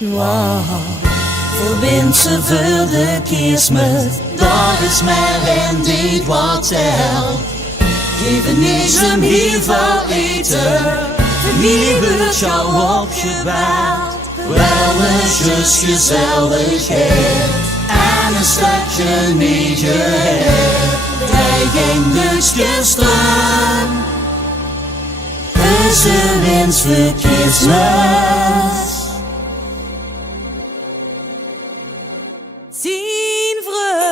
Wow. Verbindt ze voor de kerstmis, dat is maar een date wat telt. Geven is hem heel veel eten, familie wordt jou opgebouwd. Wel eens just gezelligheid en een stukje nederigheid. Hij ging dus gisteren, is een wens voor kerstmis. Zien vreugd.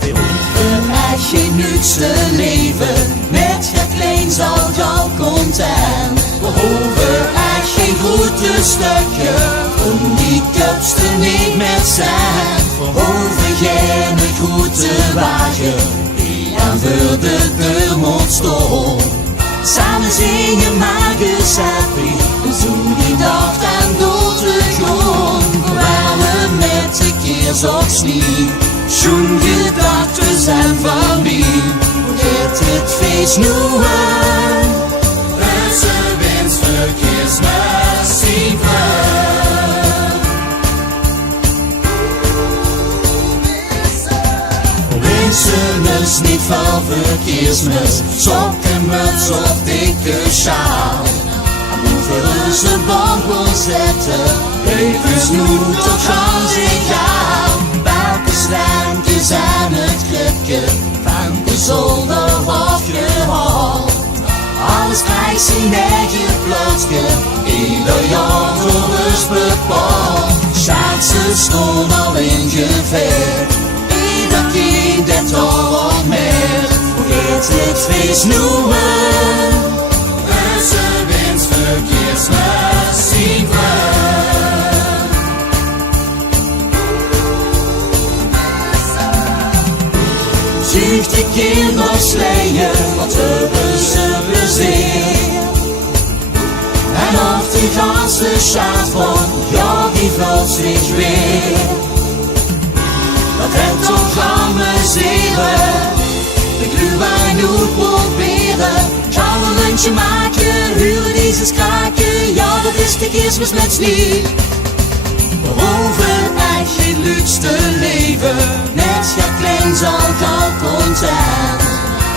We hoeven echt geen luxe leven, met het klein zal jou content. We hoeven echt geen grote stukje, om die kupste niet met zijn. We hoeven geen grote wagen, die aan voor de deur moet staan. Samen zingen maar gezellig, zo die dag en door te gaan. Waar we met de keers niet, zo'n gedachten zijn van mij. Get het feest nu aan, het is een wens voor kerstmis, zien wensen is niet van voor kerstmis, sokken, muts of dikke sjaal. Hoeveel ze bank wil zetten, even nu toch kans egaal. Welke slijmpjes en het kripje, van de zolder afgehaald. Alles krijgt zijn eigen plaatsje, ieder jaar door rust bepaald. Schaatsen stond al in geveer, ieder kind het al wat meer. Vergeet het feest nu aan, het is een wens voor kerstmis, zien Zucht de kinderen sleeën, wat hebben ze plezier. En of die ganse schaat van, ja die vult zich weer. Dat het toch amuseren, de glühwein nu proberen. Gaan we een lunchje maken, huren deze kraken, ja dat is de kerstmis met sneeuw. We hoeven echt geen luxe te leven, net ja klein zal gauw content.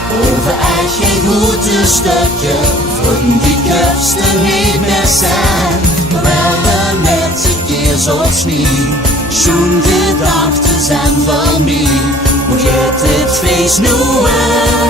We hoeven echt geen goede stukje, van die kupsten niet meer zijn. Terwijl we met de keers op sneeuw, zo'n gedachten zijn van mij. Moet je het feest nu aan?